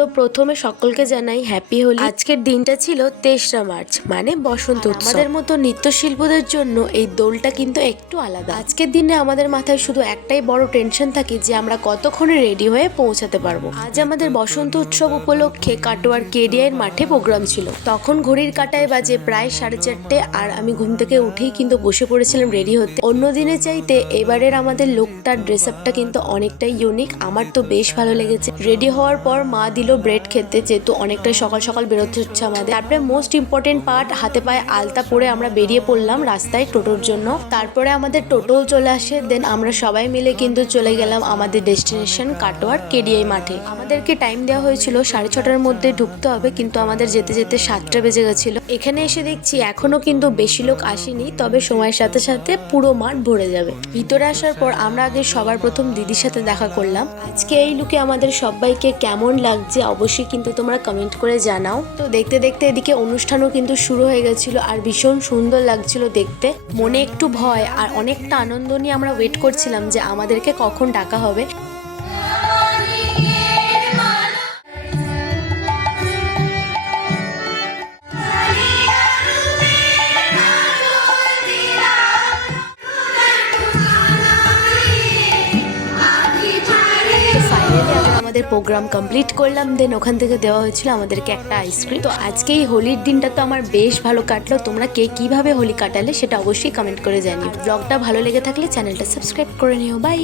তো প্রথমে সকলকে জানাই হ্যাপি হোলি। আজকের দিনটা ছিল 23 মার্চ, মানে বসন্ত উৎসব। আমাদের মতো নৃত্যশিল্পীদের জন্য এই দোলটা কিন্তু একটু আলাদা। আজকের দিনে আমাদের মাথায় শুধু একটাই বড় টেনশন থাকে যে আমরা কতক্ষণে রেডি হয়ে পৌঁছাতে পারবো। আজ আমাদের বসন্ত উৎসব উপলক্ষে কাটোয়ার কেডিআইয়ের মাঠে প্রোগ্রাম ছিল। তখন ঘড়ির কাঁটায় বাজে প্রায় 4:30, আর আমি ঘুম থেকে উঠেই কিন্তু বসে পড়েছিলাম রেডি হতে। অন্য দিনে চাইতে এবারের আমাদের লুকটার ড্রেস আপটা কিন্তু অনেকটাই ইউনিক। আমার তো বেশ ভালো লেগেছে। রেডি হওয়ার পর মা দিল ব্রেড খেতে, যেহেতু অনেকটাই সকাল সকাল বেরোতে হচ্ছে আমাদের। তারপরে মোস্ট ইম্পর্টেন্ট পার্ট, হাতে পায়ে আলতা পরে আমরা বেরিয়ে পড়লাম রাস্তায় টোটোর জন্য। তারপরে আমাদের টোটো চলে আসে, দেন আমরা সবাই মিলে কিন্তু চলে গেলাম আমাদের ডেস্টিনেশন কাটোয়ার কেডিআই মাঠে। আমাদেরকে টাইম দেওয়া হয়েছিল 6:30-টার মধ্যে ঢুকতে হবে, কিন্তু আমাদের যেতে যেতে 7টা বেজে গেছিল। এখানে এসে দেখছি এখনো কিন্তু বেশি লোক আসেনি, তবে সময়ের সাথে সাথে পুরো মাঠ ভরে যাবে। ভিতরে আসার পর আমরা আগে সবার প্রথম দিদির সাথে দেখা করলাম। আজকে এই লুকে আমাদের সবাইকে কেমন লাগছে অবশ্যই কিন্তু তোমরা কমেন্ট করে জানাও। তো দেখতে দেখতে এদিকে অনুষ্ঠানও কিন্তু শুরু হয়ে গেছিল, আর ভীষণ সুন্দর লাগছিল দেখতে। মনে একটু ভয় আর অনেকটা আনন্দ নিয়ে আমরা ওয়েট করছিলাম যে আমাদেরকে কখন ডাকা হবে। আমাদের প্রোগ্রাম কমপ্লিট করলাম, দেন ওখান থেকে দেওয়া হয়েছিল আমাদেরকে একটা আইসক্রিম। তো আজকে এই হোলির দিনটা তো আমার বেশ ভালো কাটলো। তোমরা কে কিভাবে হোলি কাটালে সেটা অবশ্যই কমেন্ট করে জানিও। ব্লগটা ভালো লেগে থাকলে চ্যানেলটা সাবস্ক্রাইব করে নিও। বাই।